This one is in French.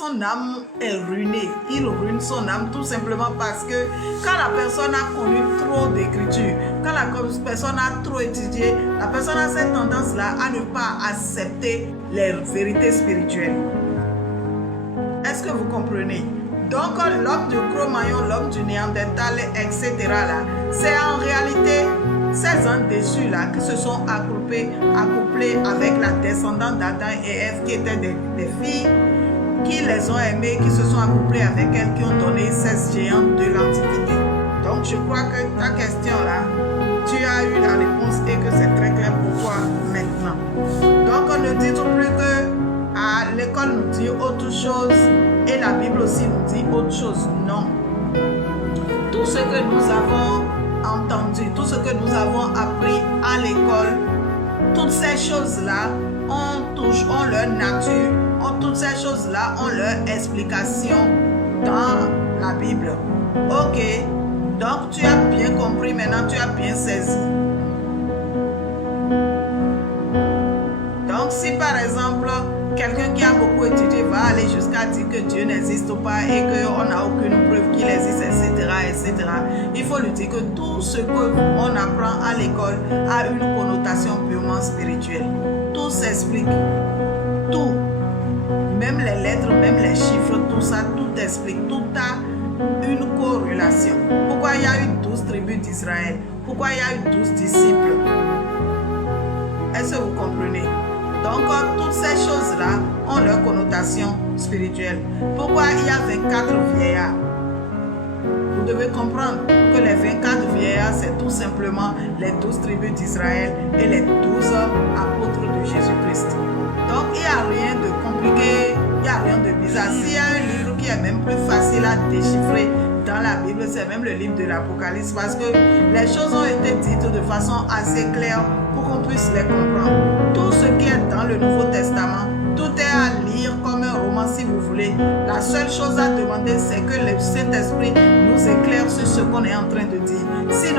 son âme est ruinée. Il ruine son âme tout simplement parce que quand la personne a connu trop d'écriture, quand la personne a trop étudié, la personne a cette tendance-là à ne pas accepter les vérités spirituelles. Est-ce que vous comprenez? Donc l'homme du Cro-Magnon, l'homme du Néandertal, etc. c'est en réalité ces gens déçus là qui se sont accouplés avec la descendante d'Adam et Ève qui étaient des filles qui les ont aimées, qui se sont accouplés avec elles, qui ont donné ces géants de l'Antiquité. Donc je crois que ta question là, tu as eu la réponse et que c'est très clair pour toi maintenant. Donc on ne dit plus que l'école nous dit autre chose et la Bible aussi nous dit autre chose. Non. Tout ce que nous avons entendu, tout ce que nous avons appris à l'école, toutes ces choses-là ont leur nature, toutes ces choses-là ont leur explication dans la Bible. Ok, donc tu as bien compris, maintenant tu as bien saisi. Donc si par exemple, quelqu'un qui a beaucoup étudié va aller jusqu'à dire que Dieu n'existe pas et qu'on n'a aucune preuve qu'il existe, etc., il faut lui dire que tout ce qu'on apprend à l'école a une connotation purement spirituelle. Tout s'explique. Tout. Même les lettres, même les chiffres, tout ça, tout explique. Tout a une corrélation. Pourquoi il y a eu 12 tribus d'Israël? Pourquoi il y a eu 12 disciples? Est-ce que vous comprenez? Donc, toutes ces choses-là ont leur connotation spirituelle. Pourquoi il y a 24 vieillards? Vous devez comprendre que les 24 vieillards, c'est tout simplement les 12 tribus d'Israël et les 12 apôtres de Jésus-Christ. Donc, il n'y a rien de compliqué, il n'y a rien de bizarre. S'il y a un livre qui est même plus facile à déchiffrer dans la Bible, c'est même le livre de l'Apocalypse parce que les choses ont été dites de façon assez claire pour qu'on puisse les comprendre. Tout ce qui est dans le Nouveau Testament, tout est à lire comme un roman si vous voulez. La seule chose à demander, c'est que le Saint-Esprit nous éclaire sur ce qu'on est en train de dire. Sinon,